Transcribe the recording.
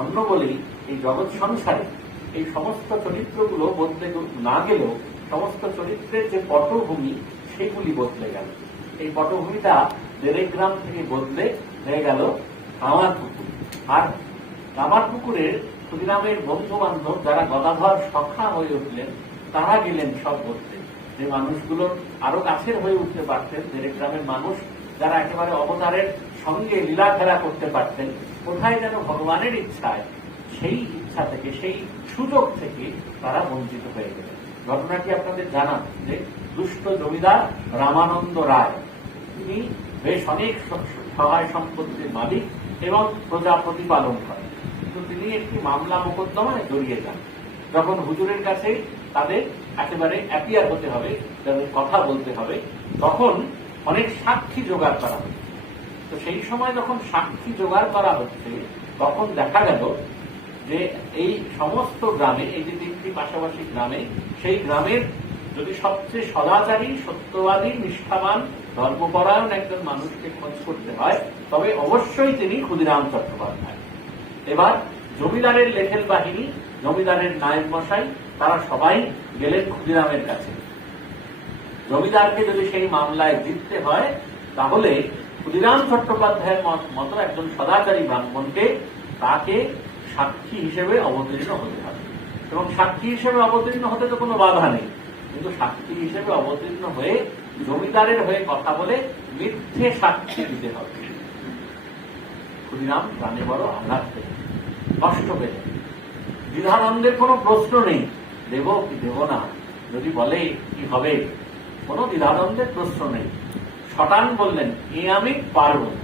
অন্য বলেই এই জগৎ সংসারে এই সমস্ত চরিত্রগুলো বদলে না গেলেও সমস্ত চরিত্রের যে পটভূমি সেইগুলি বদলে গেল। এই পটভূমিটা দেড়েক গ্রাম থেকে বদলে হয়ে গেল কামারপুকুর। আর কামারপুকুরের ক্ষুদিরামের বন্ধু বান্ধব যারা গদাধর সখা হয়ে উঠলেন তারা গেলেন সব বদলে। যে মানুষগুলো আরো কাছের হয়ে উঠতে পারতেন, দেড়েক গ্রামের মানুষ যারা একেবারে অবতারের সঙ্গে লীলা খেলা করতে পারতেন, কোথায় যেন ভগবানের ইচ্ছায় সেই ইচ্ছা থেকে সেই সুযোগ থেকে তারা বঞ্চিত হয়ে গেলেন। ঘটনাটি আপনাদের জানান যে দুষ্ট জমিদার রামানন্দ রায়, তিনি বেশ অনেক সহায় সম্পত্তির মালিক এবং প্রজা প্রতিপালন করেন, কিন্তু তিনি একটি মামলা মোকদ্দমায় জড়িয়ে যান। যখন হুজুরের কাছে তাদের একেবারে অ্যাপিয়ার হতে হবে, তাদের কথা বলতে হবে, তখন অনেক সাক্ষী জোগাড় করা হচ্ছে। তো সেই সময় যখন সাক্ষী জোগাড় করা হচ্ছে তখন দেখা গেল যে এই সমস্ত গ্রামে, এই যে তিনটি পাশাপাশি গ্রামে, সেই গ্রামের যদি সবচেয়ে সদাচারী, সত্যবাদী, নিষ্ঠাবান, ধর্মপরায়ণ একজন মানুষকে খোঁজ করতে হয় তবে অবশ্যই তিনি ক্ষুদিরাম চট্টোপাধ্যায়। এবার জমিদারের লেখেল বাহিনী, জমিদারের নায়েব মশাই, তারা সবাই গেলেন ক্ষুদিরামের কাছে। জমিদারকে যদি সেই মামলায় জিততে হয় তাহলে ক্ষুদিরাম চট্টোপাধ্যায়ের মতো একজন সদাচারী ব্রাহ্মণকে তাকে সাক্ষী হিসেবে অবতীর্ণ হতে হবে। এবং সাক্ষী হিসেবে অবতীর্ণ হতে তো কোনো বাধা নেই, কিন্তু সাক্ষী হিসেবে অবতীর্ণ হয়ে জমিদারের হয়ে কথা বলে মিথ্যে সাক্ষী দিতে হবে। ক্ষুদিরাম প্রাণে বড় আঘাত পেলেন, কষ্ট পেলেন। দ্বিধানন্দের কোনো প্রশ্ন নেই, দেব কি দেব না, যদি বলে কি হবে, কোনো দ্বিধানন্দের প্রশ্ন নেই। শটান বললেন, এ আমি পারব না।